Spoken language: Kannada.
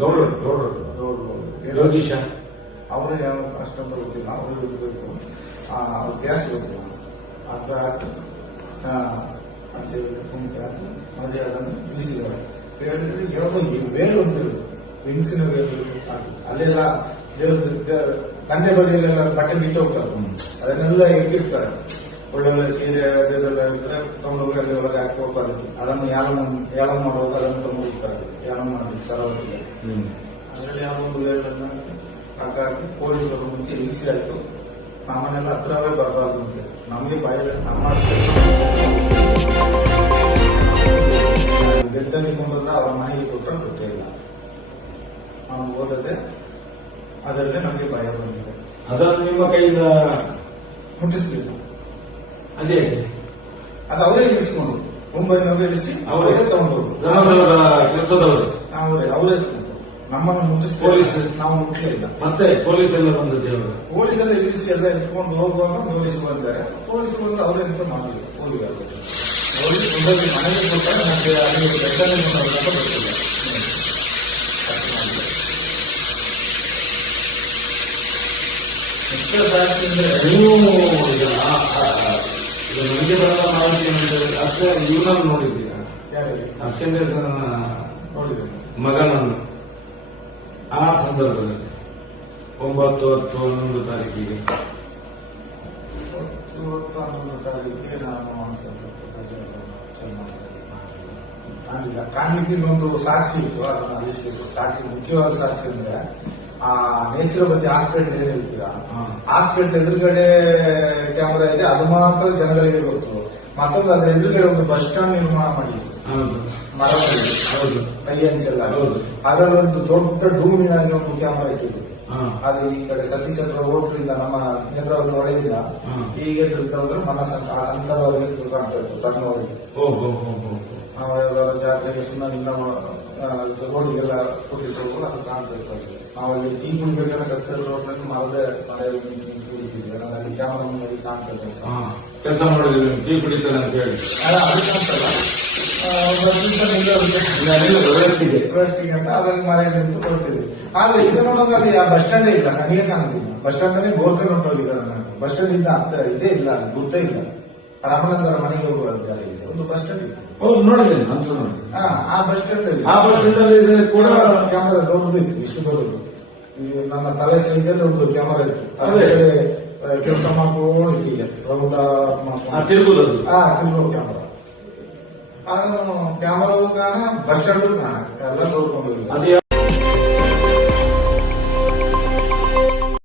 ಗೌಡರು ಗೌಡರು ಗೌಡ್ರು. ಯೋಗೀಶ ಅವರು ಯಾವ ಅಷ್ಟೊಂದು ಗೊತ್ತಿಲ್ಲ ಅವರು ಇರಬೇಕು. ಅವ್ರು ಗ್ಯಾಸ್ ಗೊತ್ತಿಲ್ಲ ಅದು ಹಾಕಿ ಅಂತೇಳಿ ಕುಂಟೆ ಹಾಕಿ ಅದನ್ನು ಬಿಸಿದವರು ಹೇಳಿದ್ರೆ ಯಾವುದೋ ಈ ವೇಲು ಅಂತ ಹೇಳುದು ಹೆಂಗಸಿನ ವೇಲು ಹಾಕಿ. ಅಲ್ಲೆಲ್ಲ ದೇವಸ್ಥಾನ ತಂದೆ ಬದಿಯಲ್ಲೆಲ್ಲ ಬಟ್ಟೆ ಬಿಟ್ಟು ಹೋಗ್ತಾರೆ. ಅದನ್ನೆಲ್ಲ ಇಟ್ಟಿರ್ತಾರೆ. ಒಳ್ಳೆ ಒಳ್ಳೆ ಸೀರೆ ಅದೆಲ್ಲ ಇದ್ರೆ ತಗೊಂಡೋಗಿ ಅಲ್ಲಿ ಒಳಗೆ ಹಾಕಿ ಹೋಗ್ತಾರೆ ಅದನ್ನು ಯಾಲಮ್ಮ ಯಾಲಮ್ಮ ಮಾಡುವಾಗ ಅದನ್ನು ತಗೊಂಡು ಹೋಗ್ತಾರೆ ಮಾಡಬೇಕು ಮಾಡಿ ಸರವತಿಗೆ ಅದರಲ್ಲಿ ಯಾವ ಒಂದು ವೇಳೆಯನ್ನು ಹಾಗಾಗಿ ಪೊಲೀಸರು ಮುಂಚೆ ಇಳಿಸಿ ಆಯ್ತು. ನಮ್ಮನೆಲ್ಲ ಹತ್ರವೇ ಬರಬಾರ್ದು ಅಂತ. ನಮಗೆ ಭಯ ನಮ್ಮ ಬೆತ್ತಲ್ಲಿ ಕೊಂಡ್ರೆ ಅವ್ರ ಮನೆಗೆ ಕೊಟ್ಟರೆ ಗೊತ್ತೇ ಇಲ್ಲ. ನಾವು ಓದದೆ ಅದರಲ್ಲೇ ನಮಗೆ ಭಯ ಬಂದಿದೆ. ಅದನ್ನು ನಿಮ್ಮ ಕೈಯಿಂದ ಮುಟ್ಟಿಸ್ಲಿಲ್ಲ ಅದೇ. ಅದು ಅವರೇ ಇಳಿಸ್ಕೊಂಡು ನಾವು ಇಳಿಸಿ ಅವರೇ ತಗೊಂಡ್ರು ಕೆಲಸದವರು. ಅವರೇ ಅವರೇ. ನಮ್ಮನ್ನು ಮುಟ್ಟಿಸಿ ಪೊಲೀಸ್. ನಾವು ಮುಟ್ಲೇ ಇಲ್ಲ. ಮತ್ತೆ ಪೊಲೀಸ್ ಎಲ್ಲ ಬಂದದ್ದು ಪೊಲೀಸ್ ಎಲ್ಲ ಇಳಿಸಿ ಎಲ್ಲ ಎತ್ಕೊಂಡು ಹೋಗುವಾಗ ಪೊಲೀಸ್ ಬಂದರೆ ಪೊಲೀಸ್ ಬಂದು ಅವರೇ ಅಂತ ಮಾಡಿದ್ರು. ಹೋಗಿದ್ದಾರೆ ಪೊಲೀಸ್ ಮುಂಬೈ ಮನೆಗೆ ಕೊಟ್ಟಾಗ ನಮಗೆ ಅಲ್ಲಿ ಜಾಸ್ತಿ ಅಂದ್ರೆ ನೀವು ನನಗೆ ಬರುವ ಮಾಹಿತಿ ಅಷ್ಟೇ ಇವನನ್ನು ನೋಡಿದ್ದೀರಾ ಯಾರಿಗೆ ಅಕ್ಷೇಂದ್ರನ ನೋಡಿದ್ರು ಮಗನನ್ನು. ಆ ಸಂದರ್ಭದಲ್ಲಿ. ಒಂಬತ್ತು ಹತ್ತು ಹನ್ನೊಂದು ತಾರೀಕಿಗೆ. ಇವತ್ತು ಹನ್ನೊಂದು ತಾರೀಕಿಗೆ ನಾನು ಕಾಣ್ಲಿಕ್ಕೆ ಒಂದು ಸಾಕ್ಷಿ ಇತ್ತು, ಅದನ್ನ ಸಾಕ್ಷಿ, ಮುಖ್ಯವಾದ ಸಾಕ್ಷಿ ಅಂದ್ರೆ ಆ ನೇಚರ್ ಹಾಸ್ಪಿಟಲ್ ಏನ್ ಹೇಳ್ತೀರಾ? ಹಾ. ಹಾಸ್ಪಿಟಲ್ ಎದುರುಗಡೆ ಕ್ಯಾಮರಾ ಇದೆ ಅದು ಮಾತ್ರ ಜನಗಳಿಗೆ ಗೊತ್ತು. ಮತ್ತೊಂದು ಅದ್ರ ಎದುರುಗಡೆ ಒಂದು ಬಸ್ ಸ್ಟಾಂಡ್ ನಿರ್ಮಾಣ ಮಾಡಿದ್ರು. ಮರದಲ್ಲಿ. ಹೌದು. ಕೈ ಹಂಚಲ್ಲ ಹೌದು. ಅದರಲ್ಲಿ ಒಂದು ದೊಡ್ಡ ಡೂಮಿನಾಗಿ ಒಂದು ಕ್ಯಾಮರಾ ಇಟ್ಟಿದ್ರು. ಅದು ಈ ಕಡೆ ಸತೀಶ್ ಹತ್ರ ಹೋಟ್ಲಿಂದ ನಮ್ಮ ನೇತ್ರಾವತಿ ಒಳಗಿಂದ ಹ್ಮ್. ಹೀಗೆ ತಿಳ್ಕೊಂಡ್ರೆ ಮನ ಸಂಕ ಆ ಸಂಕದವರೆಗೆ ಕಾಣ್ತಾ ಇತ್ತು ತನ್ನವರೆಗೆ ಜಾತ್ರೆಗೆ ಸುಮ್ಮನೆ ಇನ್ನ ರೋಡಿಗೆಲ್ಲ ಕೊಟ್ಟಿದ್ದು ಅದು ಕಾಣ್ತಾ ಇತ್ತು. ಅಲ್ಲಿ. ನಾವು ಅಲ್ಲಿ ಟೀ ಕುಡಿಬೇಕಾದ್ರೆ ಕತ್ತಲು ರೋಡ್ನಲ್ಲಿ ಮರದ ಅಲ್ಲಿ ಕ್ಯಾಮರಾ ಮುಂದೆ ಕೆಲಸ ಟೀ ಕುಡಿತಾರೆ ಅಂತ ಹೇಳಿ. ಅಂತ. ಅದನ್ನ ನಿಂತು ಕೊಡ್ತೀವಿ ಆದ್ರೆ ಈಗ ನೋಡುವಾಗ ಅಲ್ಲಿ ಆ ಬಸ್ ಸ್ಟ್ಯಾಂಡೇ ಇಲ್ಲ. ನನಗೆ ಕಾಣುದಿಲ್ಲ. ಬಸ್ ಸ್ಟ್ಯಾಂಡ್ ಅಲ್ಲಿ ಬೋರ್ಕಲ್ ಹೊಂಟೋಗಿದ್ದಾರೆ ನಾನು ಬಸ್ ಸ್ಟ್ಯಾಂಡ್ ಇಂದ. ಇದೆ ಇಲ್ಲ ಗೊತ್ತೇ ಗುರ್ತೇ ಇಲ್ಲ. ರಾಮನಂದರ ಮನೆಗೆ ಹೋಗುವಂತ ಒಂದು ಬಸ್ ಸ್ಟ್ಯಾಂಡ್ ಇದೆ ಹೌದು ನೋಡಿದ್ದೇನೆ ಆ ಬಸ್ ಸ್ಟ್ಯಾಂಡ್ ಅಲ್ಲಿ. ಆ ಬಸ್ ಸ್ಟ್ಯಾಂಡ್ ಇದೆ ಕೂಡ ಕ್ಯಾಮರಾ ಇತ್ತು ಇಷ್ಟು ಬರೋದು ಈ ನನ್ನ ತಲೆ ಸಂಖ್ಯೆ ಒಂದು ಕ್ಯಾಮರಾ ಇತ್ತು. ಅದೇ. ಕೆಲಸ ಆ ಮಾಡ್ಕೊಂಡು ತಿರುಗುದದು ಹಾ ತಿರುಗೋ ಕ್ಯಾಮರಾ ಅದನ್ನು ಕ್ಯಾಮರಾ ಕಾಣ ಬಸ್ ಸ್ಟ್ಯಾಂಡ್ ಕಾಣ ಎಲ್ಲ ನೋಡ್ಕೊಂಡು ಅದು